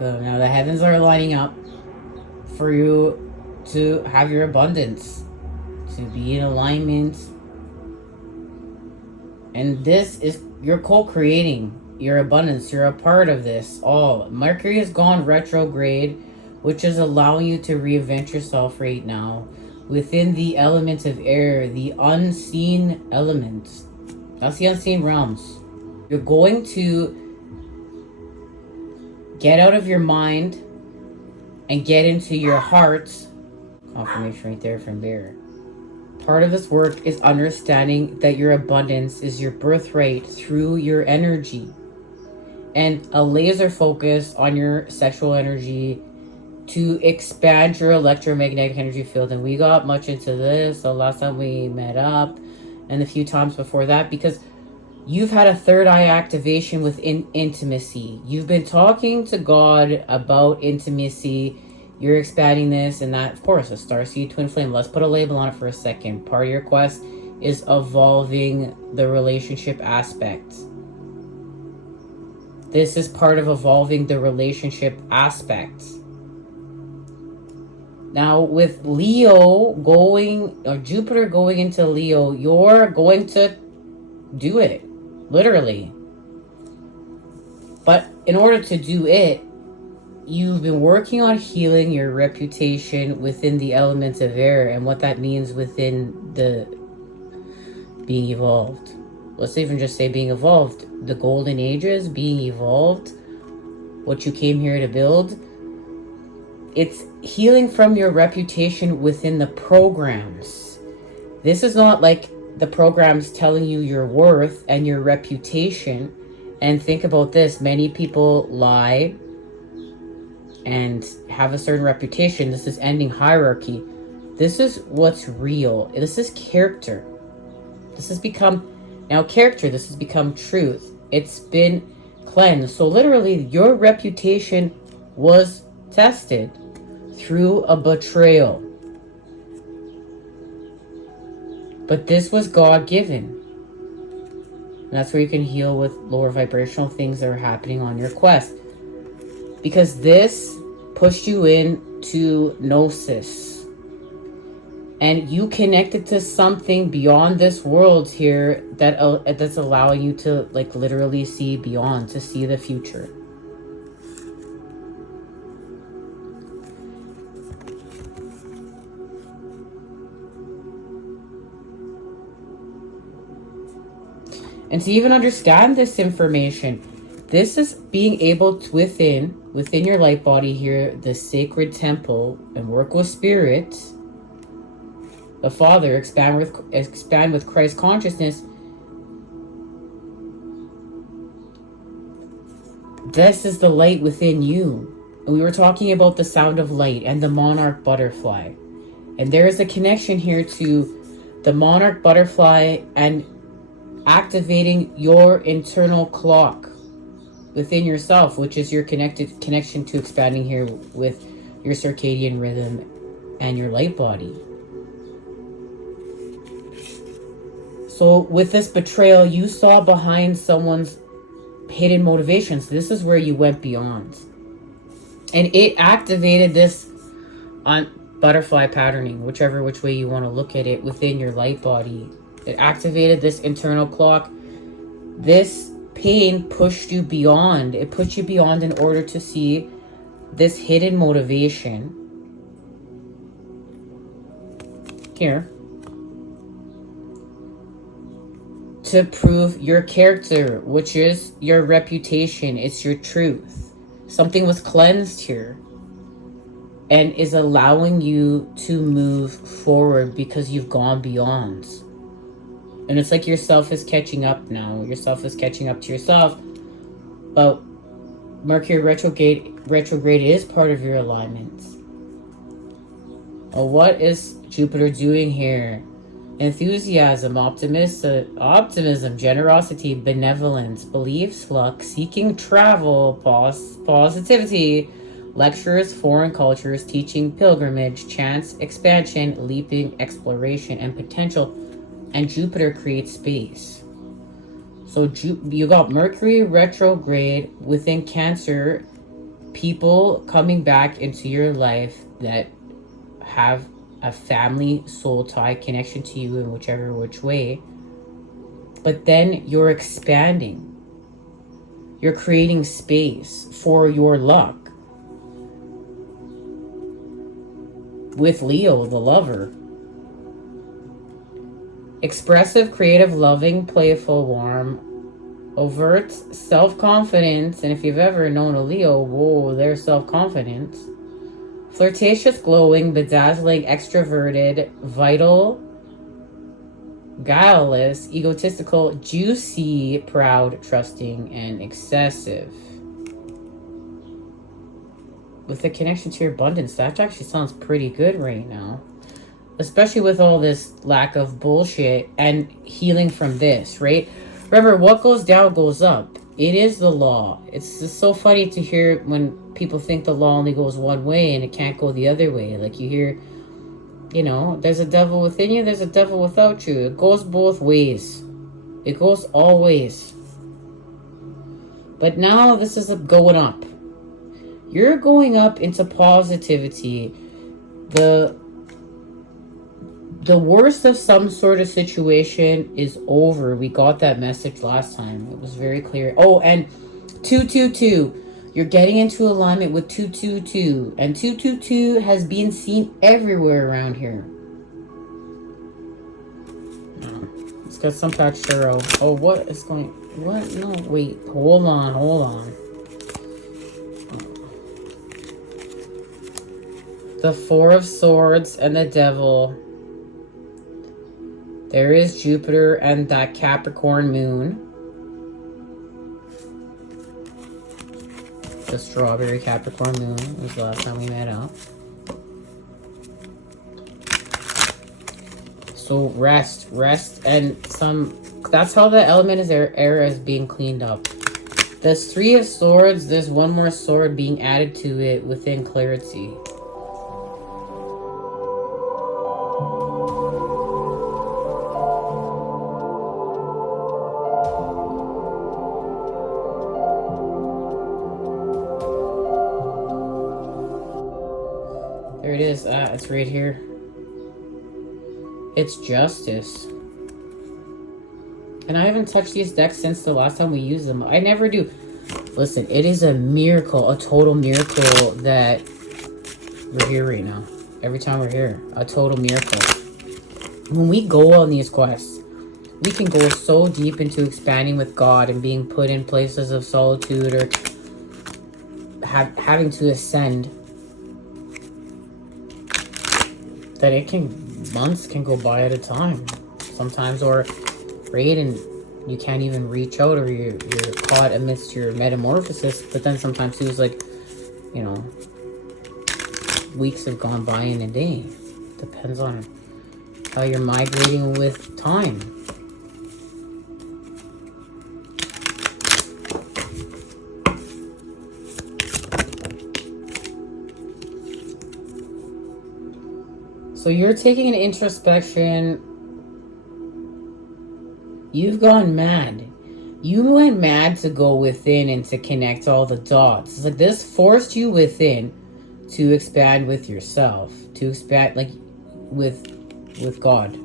welcome. Now the heavens are lining up for you to have your abundance, to be in alignment. And this is, you're co-creating your abundance. You're a part of this all. Mercury has gone retrograde, which is allowing you to reinvent yourself right now within the element of air, the unseen elements. That's the unseen realms. You're going to get out of your mind and get into your heart. Confirmation right there from Bear. Part of this work is understanding that your abundance is your birthright through your energy. And a laser focus on your sexual energy to expand your electromagnetic energy field. And we got much into this the last time we met up and a few times before that, because you've had a third eye activation within intimacy. You've been talking to God about intimacy. You're expanding this, and that, of course, a starseed twin flame. Let's put a label on it for a second. Part of your quest is evolving the relationship aspect. This is part of evolving the relationship aspect. Now, with Leo going, or Jupiter going into Leo, you're going to do it. Literally. But in order to do it, you've been working on healing your reputation within the elements of air and what that means within the being evolved. Let's even just say being evolved. The golden ages, being evolved, what you came here to build. It's healing from your reputation within the programs. This is not like the programs telling you your worth and your reputation. And think about this. Many people lie and have a certain reputation. This is ending hierarchy. This is what's real. This is character. This has become, now character, this has become truth. It's been cleansed. So literally your reputation was tested through a betrayal. But this was God-given. And that's where you can heal with lower vibrational things that are happening on your quest. Because this pushed you into Gnosis. And you connected to something beyond this world here that's allowing you to like literally see beyond, to see the future. And to even understand this information, this is being able to, within your light body here, the sacred temple, and work with spirit, the Father, expand with Christ consciousness. This is the light within you. And we were talking about the sound of light and the monarch butterfly. And there is a connection here to the monarch butterfly and activating your internal clock within yourself, which is your connection to expanding here with your circadian rhythm and your light body. So with this betrayal, you saw behind someone's hidden motivations. This is where you went beyond. And it activated this on butterfly patterning, which way you want to look at it within your light body. It activated this internal clock. This pain pushed you beyond. It pushed you beyond in order to see this hidden motivation here to prove your character, which is your reputation. It's your truth. Something was cleansed here and is allowing you to move forward because you've gone beyond. And it's like yourself is catching up now. Yourself is catching up to yourself. But Mercury retrograde is part of your alignment. Well, what is Jupiter doing here? Enthusiasm, optimism, generosity, benevolence, beliefs, luck, seeking travel, positivity, lectures, foreign cultures, teaching, pilgrimage, chance, expansion, leaping, exploration, and potential. And Jupiter creates space. So you got Mercury retrograde within Cancer people coming back into your life that have a family soul tie connection to you in which way. But then you're expanding. You're creating space for your luck. With Leo, the lover. Expressive, creative, loving, playful, warm, overt, self-confidence. And if you've ever known a Leo, whoa, their self-confidence. Flirtatious, glowing, bedazzling, extroverted, vital, guileless, egotistical, juicy, proud, trusting, and excessive. With a connection to your abundance, that actually sounds pretty good right now. Especially with all this lack of bullshit and healing from this, right? Remember, what goes down goes up. It is the law. It's just so funny to hear when people think the law only goes one way and it can't go the other way. Like you hear, you know, there's a devil within you, there's a devil without you. It goes both ways. It goes all ways. But now this is going up. You're going up into positivity. The worst of some sort of situation is over. We got that message last time. It was very clear. Oh, and 222. You're getting into alignment with 222. And 222 has been seen everywhere around here. Let's get some Pachuro. Oh, what is going... What? No, wait. Hold on. The Four of Swords and the Devil. There is Jupiter and that Capricorn moon. The strawberry Capricorn moon was the last time we met up. So rest, and some... That's how the element is era is being cleaned up. There's Three of Swords. There's one more sword being added to it within clarity. There it is. It's right here. It's Justice. And I haven't touched these decks since the last time we used them. I never do. Listen, it is a miracle, a total miracle that we're here right now. Every time we're here, a total miracle. When we go on these quests, we can go so deep into expanding with God and being put in places of solitude or having to ascend. That it can... Months can go by at a time. Sometimes, or... Right, and you can't even reach out, or you're caught amidst your metamorphosis. But then sometimes it was like, you know, weeks have gone by in a day. Depends on how you're migrating with time. So you're taking an introspection. You've gone mad. You went mad to go within and to connect all the dots. It's like this forced you within to expand with yourself, to expand like with God.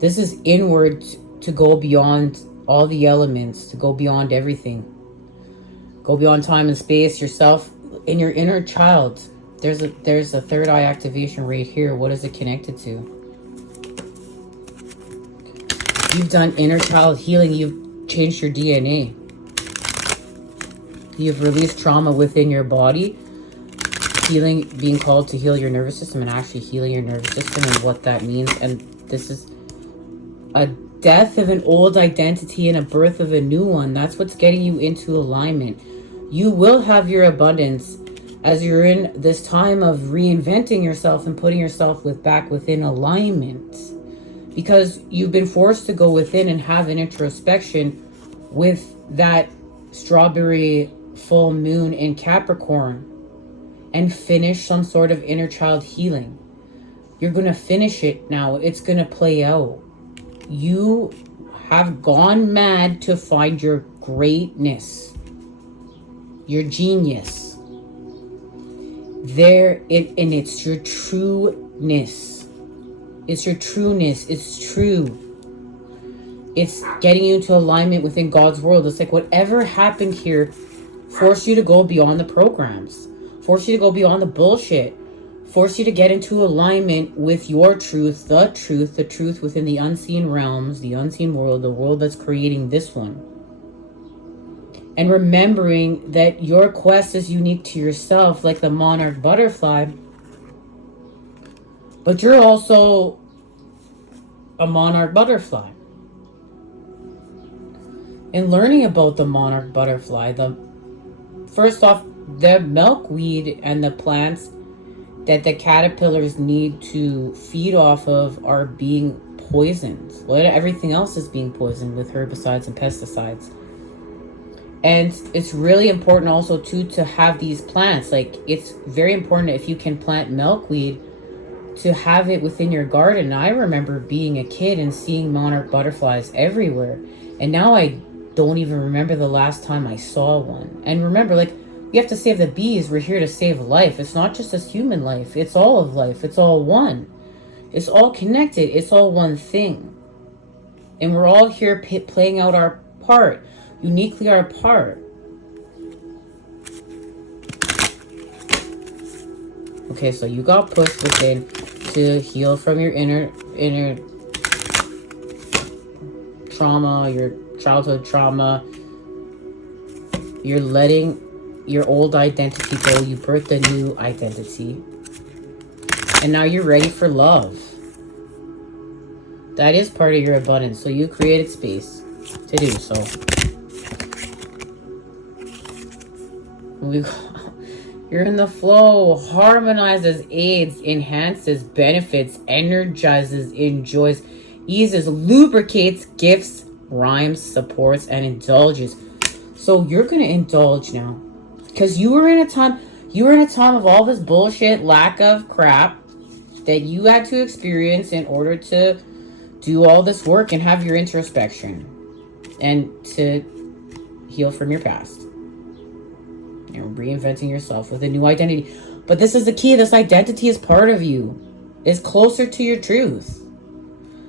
This is inward to go beyond all the elements, to go beyond everything. Go beyond time and space, yourself in your inner child. There's a third eye activation right here. What is it connected to? You've done inner child healing. You've changed your DNA. You've released trauma within your body. Healing, being called to heal your nervous system and actually healing your nervous system and what that means. And this is a death of an old identity and a birth of a new one. That's what's getting you into alignment. You will have your abundance as you're in this time of reinventing yourself and putting yourself back within alignment. Because you've been forced to go within and have an introspection with that strawberry full moon in Capricorn and finish some sort of inner child healing. You're going to finish it now. It's going to play out. You have gone mad to find your greatness. your genius. There, and it's your trueness. It's your trueness. It's true. It's getting you into alignment within God's world. It's like whatever happened here forced you to go beyond the programs. Forced you to go beyond the bullshit. Forced you to get into alignment with your truth, the truth within the unseen realms, the unseen world, the world that's creating this one. And remembering that your quest is unique to yourself, like the monarch butterfly. But you're also a monarch butterfly. And learning about the monarch butterfly, first off, the milkweed and the plants that the caterpillars need to feed off of are being poisoned. Well, everything else is being poisoned with herbicides and pesticides. And it's really important also too to have these plants. Like, it's very important if you can plant milkweed to have it within your garden. I remember being a kid and seeing monarch butterflies everywhere. And now I don't even remember the last time I saw one. And remember, like, we have to save the bees. We're here to save life. It's not just this human life. It's all of life. It's all one. It's all connected. It's all one thing. And we're all here playing out our part. Uniquely our part. Okay, so you got pushed within to heal from your inner trauma, your childhood trauma. You're letting your old identity go. You birthed a new identity. And now you're ready for love. That is part of your abundance. So you created space to do so. You're in the flow. Harmonizes, aids, enhances, benefits, energizes, enjoys, eases, lubricates, gifts, rhymes, supports, and indulges. So you're going to indulge now. Because you were in a time of all this bullshit, lack of crap that you had to experience in order to do all this work and have your introspection and to heal from your past. You're reinventing yourself with a new identity. But this is the key. This identity is part of you. It's closer to your truth.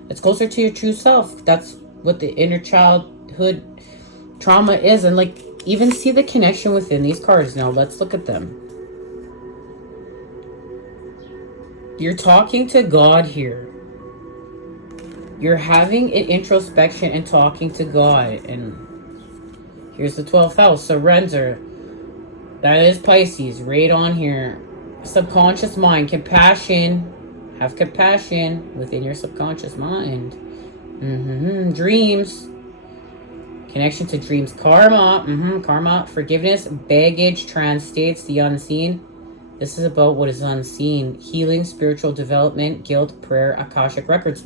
It's closer to your true self. That's what the inner childhood trauma is. And like, even see the connection within these cards. Now let's look at them. You're talking to God here. You're having an introspection and talking to God. And here's the 12th house, surrender. That is Pisces, right on here. Subconscious mind, compassion. Have compassion within your subconscious mind. Dreams. Connection to dreams. Karma. Karma. Forgiveness. Baggage. Trans states. The unseen. This is about what is unseen. Healing. Spiritual development. Guilt. Prayer. Akashic records.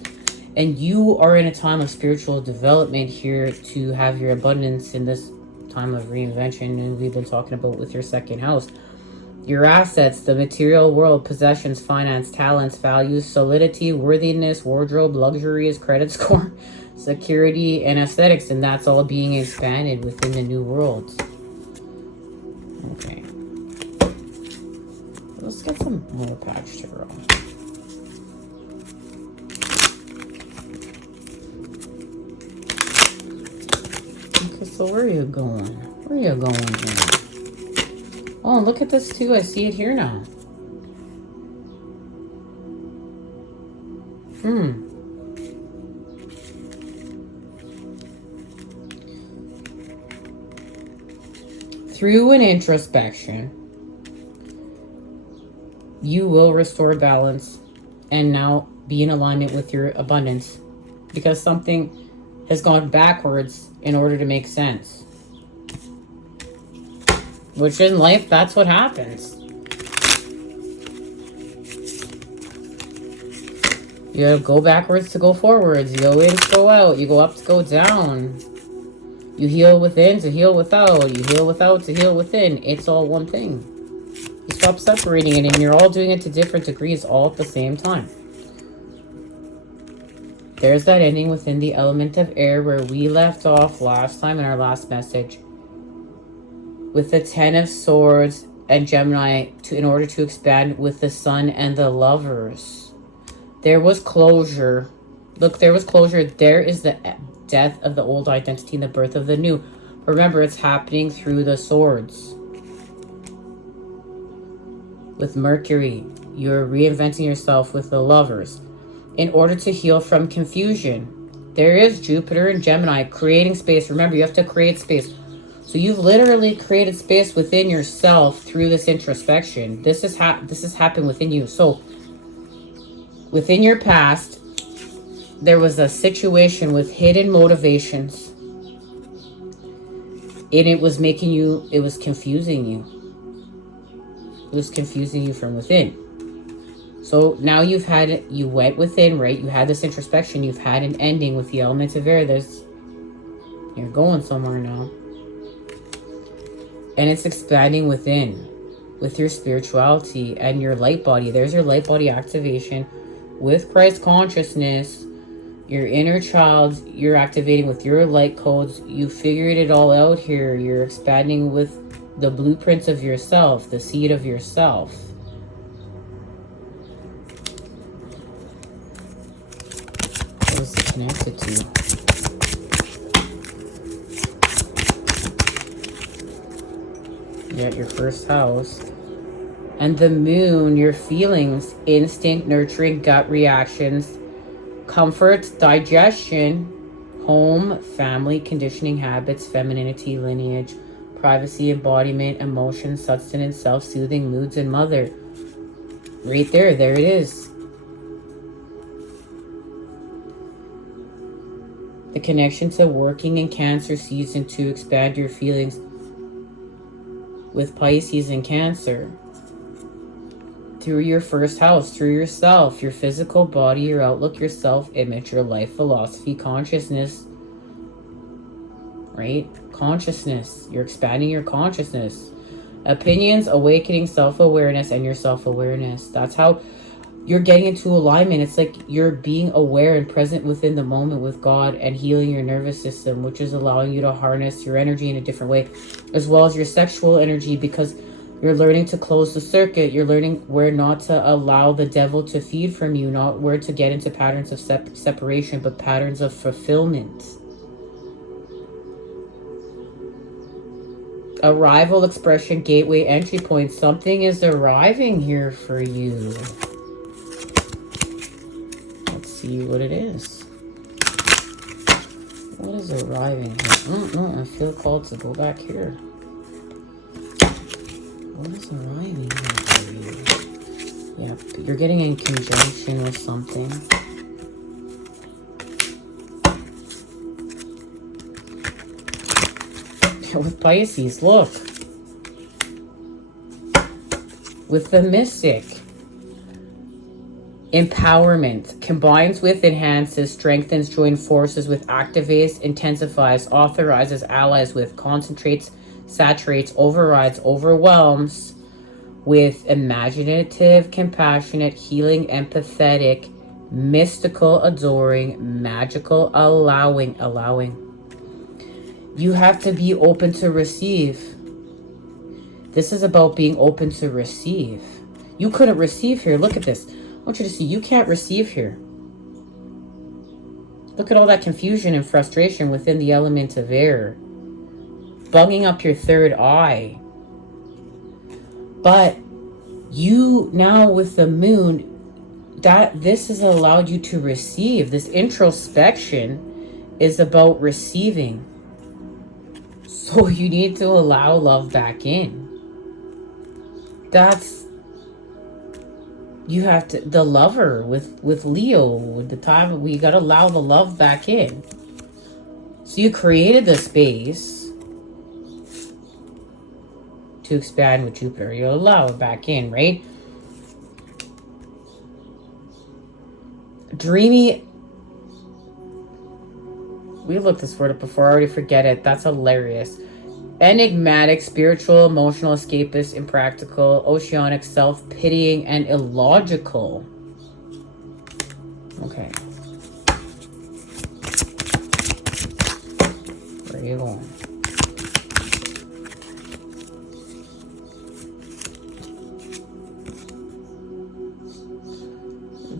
And you are in a time of spiritual development here to have your abundance in this time of reinvention, and we've been talking about with your second house. Your assets, the material world, possessions, finance, talents, values, solidity, worthiness, wardrobe, luxuries, credit score, security, and aesthetics, and that's all being expanded within the new world. Okay. Let's get some more patch tarot. Okay, so where are you going? Where are you going here? Oh, look at this too. I see it here now. Through an introspection, you will restore balance and now be in alignment with your abundance, because something has gone backwards in order to make sense. Which in life, that's what happens. You gotta go backwards to go forwards. You go in to go out. You go up to go down. You heal within to heal without. You heal without to heal within. It's all one thing. You stop separating it, and you're all doing it to different degrees all at the same time. There's that ending within the element of air where we left off last time in our last message with the Ten of Swords and Gemini in order to expand with the Sun and the Lovers. There was closure. Look, there was closure. There is the death of the old identity and the birth of the new. Remember, it's happening through the swords. With Mercury, you're reinventing yourself with the Lovers. In order to heal from confusion, there is Jupiter and Gemini creating space. Remember, you have to create space. So you've literally created space within yourself through this introspection. This has happened within you. So within your past, there was a situation with hidden motivations. And it was making you, it was confusing you. It was confusing you from within. So now you went within, right? You had this introspection. You've had an ending with the elements of air. You're going somewhere now. And it's expanding within with your spirituality and your light body. There's your light body activation with Christ consciousness. Your inner child, you're activating with your light codes. You figured it all out here. You're expanding with the blueprints of yourself, the seed of yourself. What is it connected to? You're at your first house. And the moon, your feelings, instinct, nurturing, gut reactions, comfort, digestion, home, family, conditioning, habits, femininity, lineage, privacy, embodiment, emotion, sustenance, self-soothing, moods, and mother. Right there it is. The connection to working in Cancer season to expand your feelings with Pisces and Cancer. Through your first house, through yourself, your physical body, your outlook, your self-image, your life philosophy, consciousness, right? Consciousness. You're expanding your consciousness. Opinions, awakening, self-awareness, and your self-awareness. That's how you're getting into alignment. It's like you're being aware and present within the moment with God and healing your nervous system, which is allowing you to harness your energy in a different way, as well as your sexual energy, because you're learning to close the circuit. You're learning where not to allow the devil to feed from you, not where to get into patterns of separation, but patterns of fulfillment. Arrival, expression, gateway, entry point. Something is arriving here for you. Let's see what it is. What is arriving here? I feel called to go back here. What is arriving here for you? Yeah, you're getting in conjunction with something. With Pisces, look. With the Mystic. Empowerment. Combines with, enhances, strengthens, joins forces with, activates, intensifies, authorizes, allies with, concentrates, saturates, overrides, overwhelms with imaginative, compassionate, healing, empathetic, mystical, adoring, magical, allowing. You have to be open to receive. This is about being open to receive. You couldn't receive here. Look at this. I want you to see, you can't receive here. Look at all that confusion and frustration within the element of air. Bugging up your third eye. But you now with the moon, this has allowed you to receive. This introspection is about receiving. So you need to allow love back in. You have to, the lover with Leo, with the time, we got to allow the love back in. So you created the space to expand with Jupiter. You allow it back in, right? Dreamy. We looked this word up before. I already forget it. That's hilarious. Enigmatic, spiritual, emotional, escapist, impractical, oceanic, self-pitying, and illogical. Okay. Where are you going?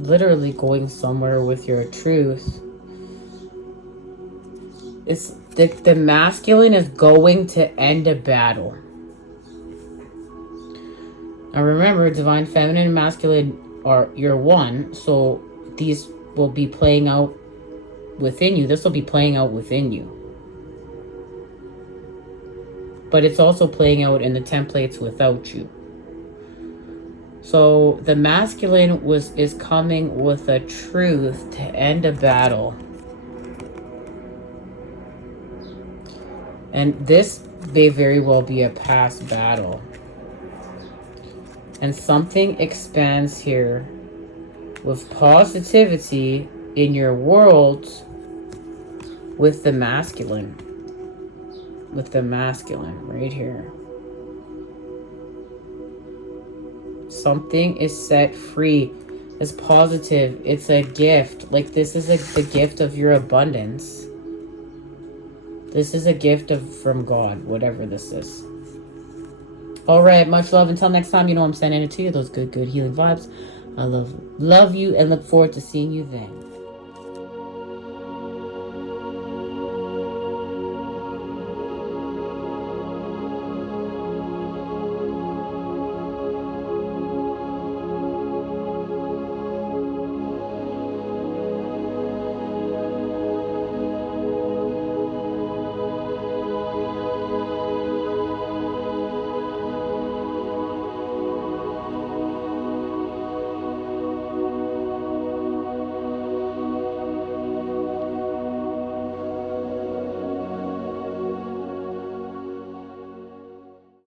literally going somewhere with your truth. It's the masculine is going to end a battle. Now remember, divine feminine and masculine are you're one, so these will be playing out within you. This will be playing out within you. But it's also playing out in the templates without you. So the masculine is coming with a truth to end a battle. And this may very well be a past battle. And something expands here with positivity in your world with the masculine. With the masculine right here. Something is set free. It's positive. It's a gift. Like this is the gift of your abundance. This is a gift from God, whatever this is. All right, much love. Until next time, you know I'm sending it to you. Those good healing vibes. I love you and look forward to seeing you then.